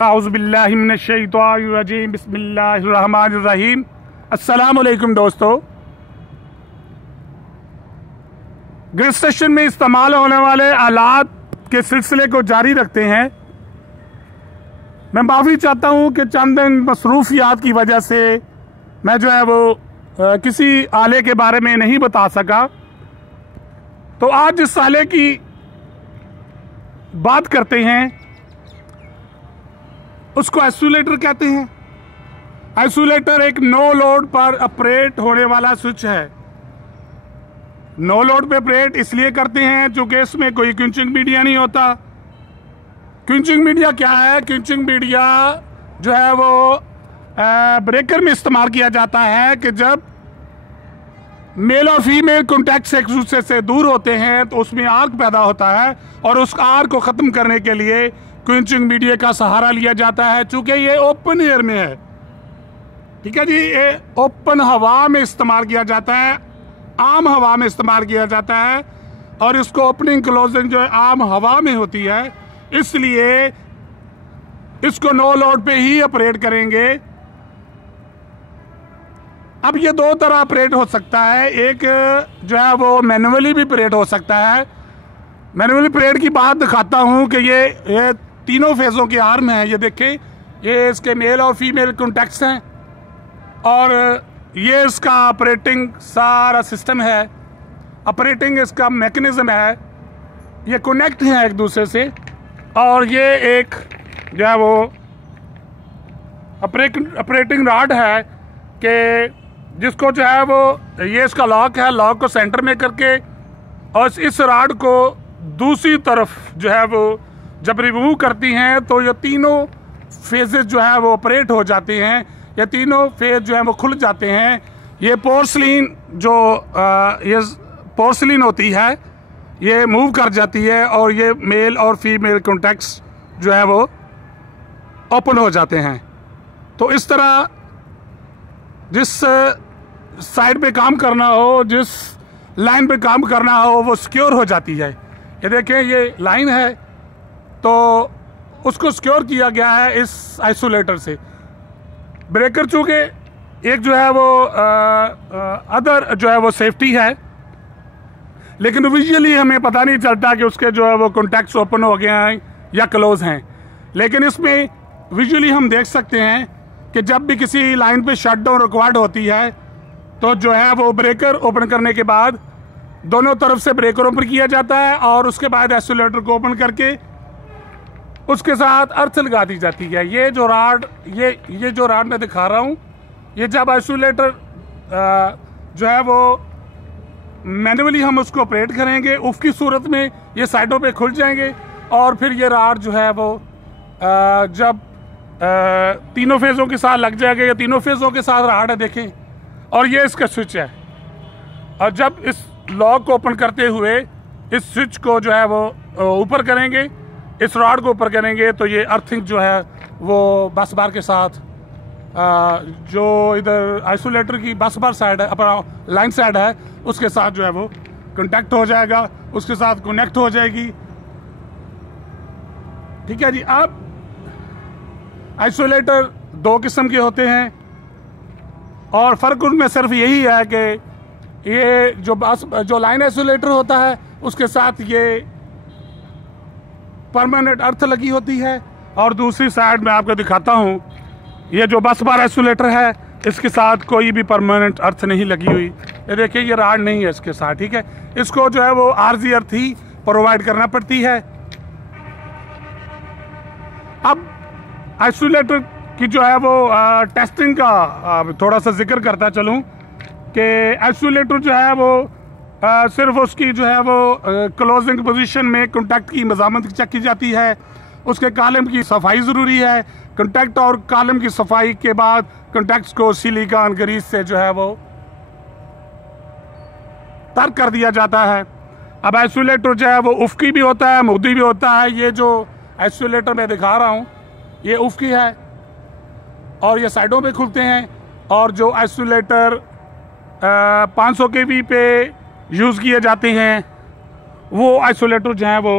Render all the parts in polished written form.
आउज़ुबिल्लाहि मिनश्शैतानिर्रजीम बिस्मिल्लाहिर्रहमानिर्रहीम। अस्सलामुअलैकुम दोस्तों, ग्रिड स्टेशन में इस्तेमाल होने वाले आलात के सिलसिले को जारी रखते हैं। मैं माफ़ी चाहता हूँ कि चंद मसरूफियात की वजह से मैं जो है वो किसी आले के बारे में नहीं बता सका। तो आज जिस आले की बात करते हैं उसको आइसोलेटर कहते हैं। आइसोलेटर एक नो लोड पर ऑपरेट होने वाला स्विच है। नो लोड पे ऑपरेट इसलिए करते हैं क्योंकि इसमें कोई क्विंचिंग मीडिया नहीं होता। क्विंचिंग मीडिया क्या है? क्विंचिंग मीडिया जो है वो ब्रेकर में इस्तेमाल किया जाता है कि जब मेल और फीमेल कॉन्टैक्ट एक दूसरे से दूर होते हैं तो उसमें आर्क पैदा होता है और उस आर्क को ख़त्म करने के लिए क्विंचिंग मीडिया का सहारा लिया जाता है। चूँकि ये ओपन एयर में है, ठीक है जी, ये ओपन हवा में इस्तेमाल किया जाता है, आम हवा में इस्तेमाल किया जाता है और इसको ओपनिंग क्लोजिंग जो है आम हवा में होती है, इसलिए इसको नो लोड पे ही ऑपरेट करेंगे। अब ये दो तरह ऑपरेट हो सकता है। एक जो है वो मैनुअली भी ऑपरेट हो सकता है। मैनुअली ऑपरेट की बात दिखाता हूँ कि ये तीनों फेज़ों के आर्म हैं। ये देखें, ये इसके मेल और फीमेल कॉन्टैक्ट्स हैं और ये इसका ऑपरेटिंग सारा सिस्टम है, ऑपरेटिंग इसका मैकेनिज्म है। ये कनेक्ट हैं एक दूसरे से और ये एक जो है वो ऑपरेटिंग रॉड है कि जिसको जो है वो ये इसका लॉक है, लॉक को सेंटर में करके और इस रॉड को दूसरी तरफ जो है वो जब रिमूव करती हैं तो ये तीनों फेजेस जो है वो ऑपरेट हो जाते हैं। ये तीनों फेज जो है वो खुल जाते हैं। ये पोर्सलिन जो ये पोर्सलिन होती है ये मूव कर जाती है और ये मेल और फीमेल कॉन्टैक्ट्स जो है वो ओपन हो जाते हैं। तो इस तरह जिस साइड पे काम करना हो, जिस लाइन पे काम करना हो, वो सिक्योर हो जाती है। ये देखें, ये लाइन है तो उसको सिक्योर किया गया है इस आइसोलेटर से। ब्रेकर चूँकि एक जो है वो अदर जो है वो सेफ्टी है, लेकिन विजुअली हमें पता नहीं चलता कि उसके जो है वो कॉन्टैक्ट्स ओपन हो गए हैं या क्लोज हैं। लेकिन इसमें विजुअली हम देख सकते हैं कि जब भी किसी लाइन पे शटडाउन रिक्वायर्ड होती है तो जो है वो ब्रेकर ओपन करने के बाद दोनों तरफ से ब्रेकर ओपन किया जाता है और उसके बाद आइसोलेटर को ओपन करके उसके साथ अर्थ लगा दी जाती है। ये जो रॉड ये जो रॉड मैं दिखा रहा हूँ, ये जब आइसोलेटर जो है वो मैनुअली हम उसको ऑपरेट करेंगे, उसकी सूरत में ये साइडों पे खुल जाएंगे और फिर ये रॉड जो है वो जब तीनों फेज़ों के साथ लग जाएगा। ये तीनों फेज़ों के साथ रॉड है, देखें, और ये इसका स्विच है। और जब इस लॉक को ओपन करते हुए इस स्विच को जो है वो ऊपर करेंगे, इस रॉड को ऊपर करेंगे तो ये अर्थिंग जो है वो बस बार के साथ जो इधर आइसोलेटर की बस बार साइड है, अपना लाइन साइड है, उसके साथ जो है वो कॉन्टैक्ट हो जाएगा, उसके साथ कनेक्ट हो जाएगी। ठीक है जी। अब आइसोलेटर दो किस्म के होते हैं और फ़र्क उनमें सिर्फ यही है कि ये जो लाइन आइसोलेटर होता है उसके साथ ये परमानेंट अर्थ लगी होती है और दूसरी साइड में आपको दिखाता हूँ, ये जो बस बार आइसोलेटर है इसके साथ कोई भी परमानेंट अर्थ नहीं लगी हुई। ये देखिए, ये रॉड नहीं है इसके साथ, ठीक है। इसको जो है वो आरजी अर्थ ही प्रोवाइड करना पड़ती है। अब आइसोलेटर की जो है वो टेस्टिंग का थोड़ा सा जिक्र करता चलूँ कि आइसोलेटर जो है वो सिर्फ उसकी जो है वो क्लोजिंग पोजीशन में कॉन्टैक्ट की मज़ामत चेक की जाती है। उसके कॉलम की सफाई ज़रूरी है। कॉन्टैक्ट और कॉलम की सफाई के बाद कॉन्टैक्ट्स को सिलिकॉन ग्रीस से जो है वो तर कर दिया जाता है। अब आइसोलेटर जो है वो उफ़क़ी भी होता है, मुद्दी भी होता है। ये जो आइसोलेटर मैं दिखा रहा हूँ ये उफ़क़ी है और ये साइडों पे खुलते हैं। और जो आइसोलेटर 500 kV पे यूज़ किए जाते हैं वो आइसोलेटर जो हैं वो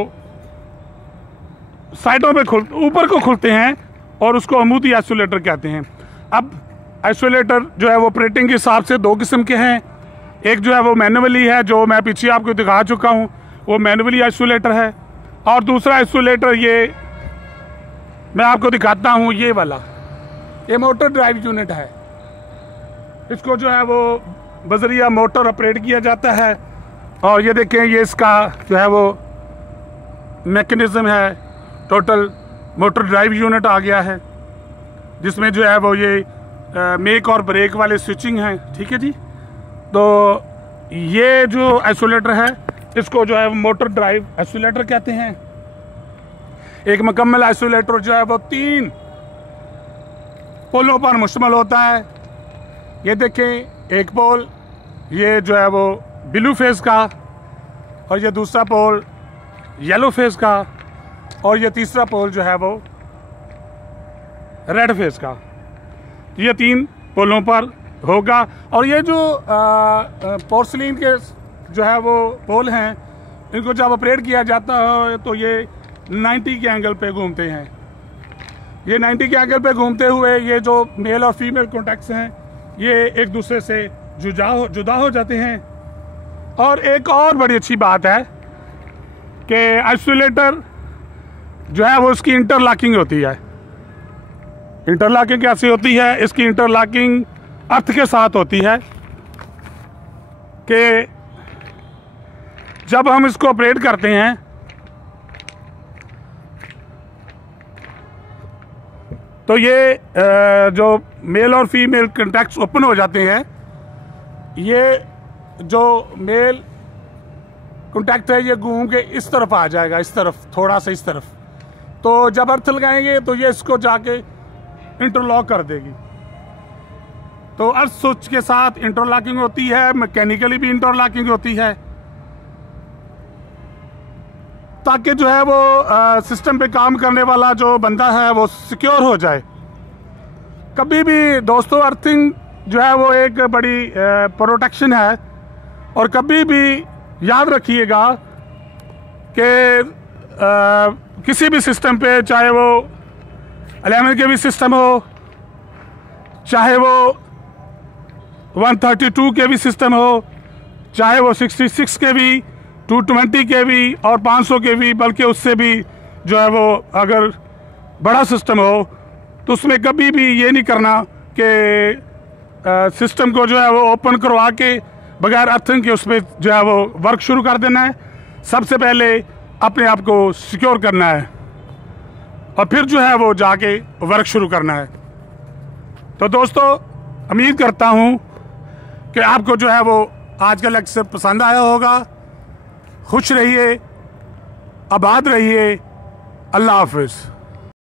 साइडों पे ऊपर को खुलते हैं और उसको अमूदी आइसोलेटर कहते हैं। अब आइसोलेटर जो है वो ऑपरेटिंग के हिसाब से दो किस्म के हैं। एक जो है वो मैनुअली है, जो मैं पीछे आपको दिखा चुका हूँ, वो मैनुअली आइसोलेटर है। और दूसरा आइसोलेटर ये मैं आपको दिखाता हूँ, ये वाला, ये मोटर ड्राइव यूनिट है। इसको जो है वो बजरिया मोटर ऑपरेट किया जाता है। और ये देखें, ये इसका जो है वो मैकेनिज़्म है, टोटल मोटर ड्राइव यूनिट आ गया है, जिसमें जो है वो ये मेक और ब्रेक वाले स्विचिंग हैं। ठीक है जी। तो ये जो आइसोलेटर है इसको जो है मोटर ड्राइव आइसोलेटर कहते हैं। एक मुकम्मल आइसोलेटर जो है वो 3 पोलों पर मुश्तमिल होता है। ये देखें, एक पोल ये जो है वो ब्लू फेस का, और ये दूसरा पोल येलो फेस का, और ये तीसरा पोल जो है वो रेड फेस का। ये 3 पोलों पर होगा। और ये जो पोर्सलिन के जो है वो पोल हैं, इनको जब ऑपरेट किया जाता है तो ये 90 के एंगल पे घूमते हैं। ये 90 के एंगल पे घूमते हुए ये जो मेल और फीमेल कॉन्टैक्ट्स हैं ये एक दूसरे से जुदा हो जाते हैं। और एक और बड़ी अच्छी बात है कि आइसोलेटर जो है वो उसकी इंटरलॉकिंग होती है। इंटरलॉकिंग कैसी होती है? इसकी इंटरलॉकिंग अर्थ के साथ होती है कि जब हम इसको ऑपरेट करते हैं तो ये जो मेल और फीमेल कॉन्टैक्ट्स ओपन हो जाते हैं। ये जो मेल कॉन्टैक्ट है ये घूम के इस तरफ आ जाएगा, इस तरफ, थोड़ा सा इस तरफ। तो जब अर्थ लगाएंगे तो ये इसको जाके इंटरलॉक कर देगी। तो अर्थ स्विच के साथ इंटरलॉकिंग होती है, मैकेनिकली भी इंटरलॉकिंग होती है, ताकि जो है वो सिस्टम पे काम करने वाला जो बंदा है वो सिक्योर हो जाए। कभी भी दोस्तों अर्थिंग जो है वो एक बड़ी प्रोटेक्शन है। और कभी भी याद रखिएगा कि किसी भी सिस्टम पे, चाहे वो 11 के भी सिस्टम हो, चाहे वो 132 के भी सिस्टम हो, चाहे वो 66 के भी, 220 के भी और 500 के भी, बल्कि उससे भी जो है वो अगर बड़ा सिस्टम हो, तो उसमें कभी भी ये नहीं करना कि सिस्टम को जो है वो ओपन करवा के बगैर अर्थिंग के उसमें जो है वो वर्क शुरू कर देना है। सबसे पहले अपने आप को सिक्योर करना है और फिर जो है वो जाके वर्क शुरू करना है। तो दोस्तों, उम्मीद करता हूँ कि आपको जो है वो आज का लेक्चर पसंद आया होगा। खुश रहिए, आबाद रहिए। अल्लाह हाफिज़।